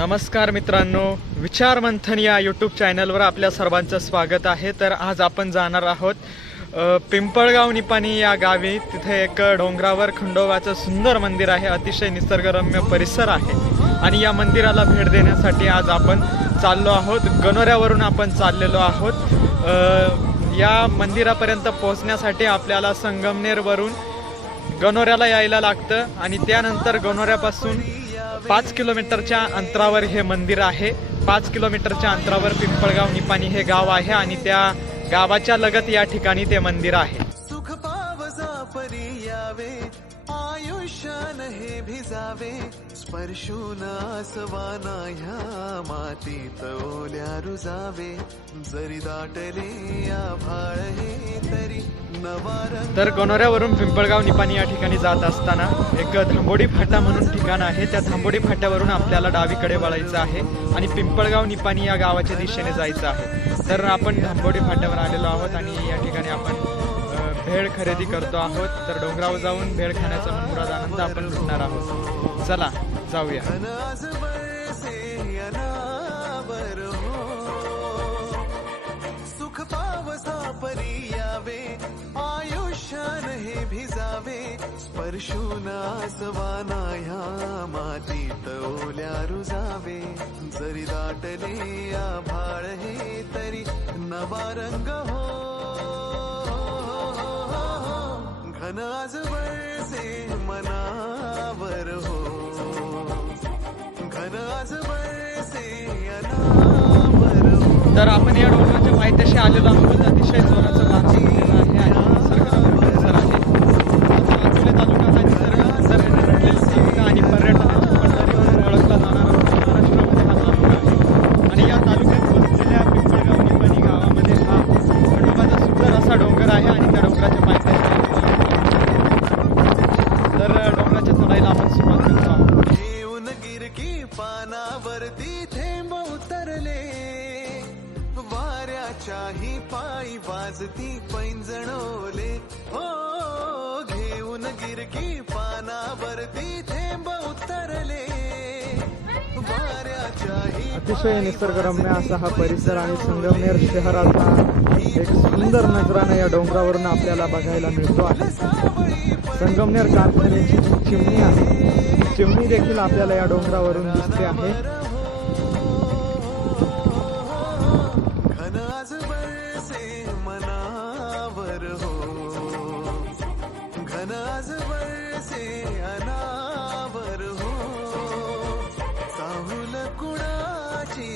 नमस्कार मित्रांनो विचार मंथन या यूट्यूब चॅनलवर आपल्या सर्वांचं स्वागत आहे. तर आज आपण जाणार आहोत पिंपळगाव निपाणी या गावी. तिथे एक डोंगरावर खंडोबाचं सुंदर मंदिर आहे. अतिशय निसर्गरम्य परिसर आहे. आणि या मंदिराला भेट देण्यासाठी आज आपण चाललो आहोत. गणोऱ्यावरून आपण चाललेलो आहोत. या मंदिरापर्यंत पोहोचण्यासाठी आपल्याला संगमनेरवरून गणोऱ्याला यायला लागतं. आणि त्यानंतर गणोऱ्यापासून पाच किलोमीटरच्या अंतरावर हे मंदिर आहे. पाच किलोमीटरच्या अंतरावर पिंपळगाव निपाणी हे गाव आहे आणि त्या गावाच्या लगत या ठिकाणी ते मंदिर आहे. सुख परी यावे आयुष्यान हे भिजावे स्पर्शून आसवाना ह्या मातीत ओल्या रुजावे जरी दाटले आभाळ हे तरी तर गणोऱ्यावरून पिंपळगाव निपाणी या ठिकाणी जात असताना एक धांबोडी फाटा म्हणून ठिकाण आहे. त्या धांबोडी फाट्यावरून आपल्याला डावीकडे वळायचं आहे आणि पिंपळगाव निपाणी या गावाच्या दिशेने जायचं आहे. तर आपण धांबोडी फाट्यावर आलेलो आहोत आणि या ठिकाणी आपण भेळ खरेदी करतो आहोत. तर डोंगरावर जाऊन भेळ खाण्याचा मनमुराद आनंद आपण घेणार आहोत. चला जाऊया. स्पर्शून आसवाना ह्या मातीत ओल्या रुजावे जरी दाटले आभाळ हे तरी नवा रंग हो. घनाज वळसे मनावर हो. घनाज वळसे अनावर हो. तर आपण या डोंगराच्या पायथ्याशी आलेलो आहोत. अतिशय जोराचं वाऱ्याच्याही पायी वाजती पैंजणोले हो घेऊन गिरकी पानावरती थेंब उतरले. अतिशय निसर्गरम्य असा हा परिसर आणि संगमनेर शहराचा एक सुंदर नजराणा या डोंगरावरून आपल्याला बघायला मिळतो आहे. संगमनेर कारखान्याची चिमणी आहे. चिमणी देखील आपल्याला या डोंगरावरून दिसते आहे. हो घना